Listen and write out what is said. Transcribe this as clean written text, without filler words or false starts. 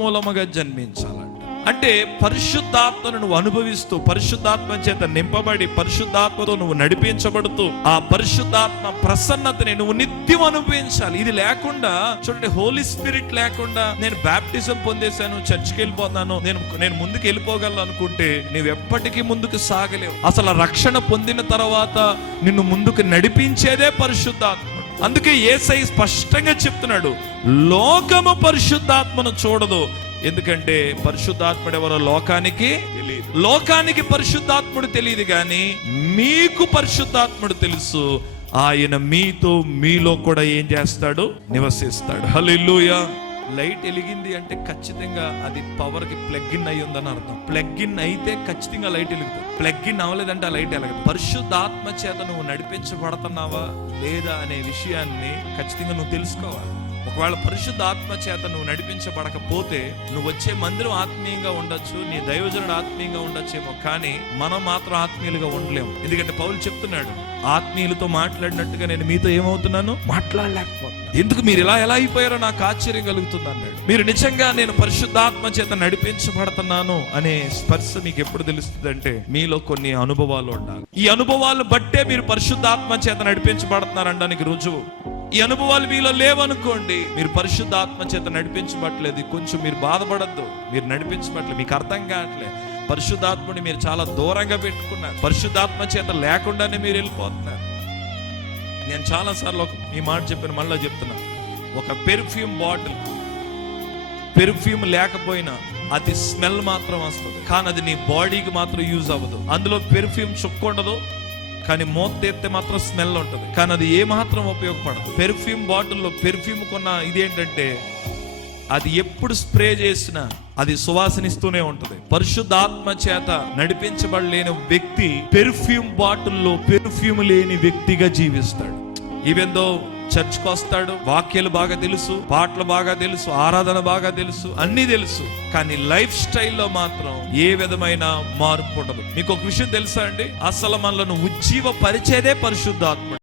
మూలముగా జన్మించాలంట. అంటే పరిశుద్ధాత్మను నువ్వు అనుభవిస్తూ, పరిశుద్ధాత్మ చేత నింపబడి, పరిశుద్ధాత్మతో నువ్వు నడిపించబడుతూ, ఆ పరిశుద్ధాత్మ ప్రసన్నతని నువ్వు నిత్యం అనుభవించాలి. ఇది లేకుండా చూడండి, హోలీ స్పిరిట్ లేకుండా నేను బాప్టిజం పొందేశాను, చర్చికి వెళ్ళిపోతాను, నేను ముందుకు వెళ్ళిపోగలను అనుకుంటే నువ్వు ఎప్పటికీ ముందుకు సాగలేవు. అసలు రక్షణ పొందిన తర్వాత నిన్ను ముందుకు నడిపించేదే పరిశుద్ధాత్మ. అందుకే యేసయ్య స్పష్టంగా చెప్తున్నాడు, లోకము పరిశుద్ధాత్మను చూడదు. ఎందుకంటే పరిశుద్ధాత్ముడు ఎవరో లోకానికి తెలియదు. లోకానికి పరిశుద్ధాత్ముడు తెలియదు, కానీ మీకు పరిశుద్ధాత్ముడు తెలుసు. ఆయన మీలో కూడా ఏం చేస్తాడు? నివసిస్తాడు. హల్లెలూయా. లైట్ వెలిగింది అంటే ఖచ్చితంగా అది పవర్ కి ప్లగ్ ఇన్ అయి ఉందని అర్థం. ప్లగ్ ఇన్ అయితే ఖచ్చితంగా లైట్ వెలుగుతుంది. ప్లగ్ ఇన్ అవ్వలేదంటే ఆ లైట్ వెలగదు. పరిశుద్ధాత్మ చేత నువ్వు నడిపించబడుతున్నావా లేదా అనే విషయాన్ని ఖచ్చితంగా నువ్వు తెలుసుకోవాలి. ఒకవేళ పరిశుద్ధ ఆత్మ చేత నువ్వు నడిపించబడకపోతే నువ్వు వచ్చే మందిరం ఆత్మీయంగా ఉండొచ్చు, నీ దైవజనుడు ఆత్మీయంగా ఉండొచ్చేమో, కానీ మనం మాత్రం ఆత్మీయులుగా ఉండలేము. ఎందుకంటే పౌలు చెప్తున్నాడు, ఆత్మీయులతో మాట్లాడినట్టుగా నేను మీతో ఏమవుతున్నాను? మాట్లాడలేకపోతున్నాను. ఎందుకు మీరు ఎలా అయిపోయారో నాకు ఆశ్చర్యం కలుగుతుంది అన్నాడు. మీరు నిజంగా నేను పరిశుద్ధాత్మ చేత నడిపించబడుతున్నాను అనే స్పర్శ మీకు ఎప్పుడు తెలుస్తుంది అంటే మీలో కొన్ని అనుభవాలు ఉండాలి. ఈ అనుభవాలు బట్టే మీరు పరిశుద్ధాత్మ చేత నడిపించబడుతున్నారు అనడానికి రుజువు. ఈ అనుభవాలు మీలో లేవనుకోండి, మీరు పరిశుద్ధాత్మ చేత నడిపించబట్లేదు, కొంచెం మీరు బాధపడద్దు. మీరు నడిపించబట్లేదు, మీకు అర్థం కావట్లేదు. పరిశుద్ధాత్మని మీరు చాలా దూరంగా పెట్టుకున్నారు. పరిశుద్ధాత్మ చేత లేకుండానే మీరు వెళ్ళిపోతున్నారు. నేను చాలాసార్లు ఈ మాట చెప్పాను, మళ్ళీ చెప్తున్నా. ఒక పెర్ఫ్యూమ్ బాటిల్, పెర్ఫ్యూమ్ లేకపోయినా అది స్మెల్ మాత్రం వస్తుంది, కానీ అది నీ బాడీకి మాత్రం యూజ్ అవ్వదు. అందులో పెర్ఫ్యూమ్ చుక్క ఉండదు, కానీ మూత తెస్తే మాత్రం స్మెల్ ఉంటుంది, కానీ అది ఏ మాత్రం ఉపయోగపడదు. పెర్ఫ్యూమ్ బాటిల్లో పెర్ఫ్యూమ్ కొన్న ఇదేంటంటే అది ఎప్పుడు స్ప్రే చేసినా అది సువాసనిస్తూనే ఉంటుంది. పరిశుద్ధాత్మ చేత నడిపించబడలేని వ్యక్తి పెర్ఫ్యూమ్ బాటిల్లో పెర్ఫ్యూమ్ లేని వ్యక్తిగా జీవిస్తాడు. ఈవెందో చర్చ్కి వస్తాడు, వాక్యాలు బాగా తెలుసు, పాటలు బాగా తెలుసు, ఆరాధన బాగా తెలుసు, అన్ని తెలుసు, కానీ లైఫ్ స్టైల్లో మాత్రం ఏ విధమైన మార్పు ఉండదు. మీకు ఒక విషయం తెలుసా అండి? అసలు మనలను ఉజ్జీవ పరిచేదే పరిశుద్ధాత్మ.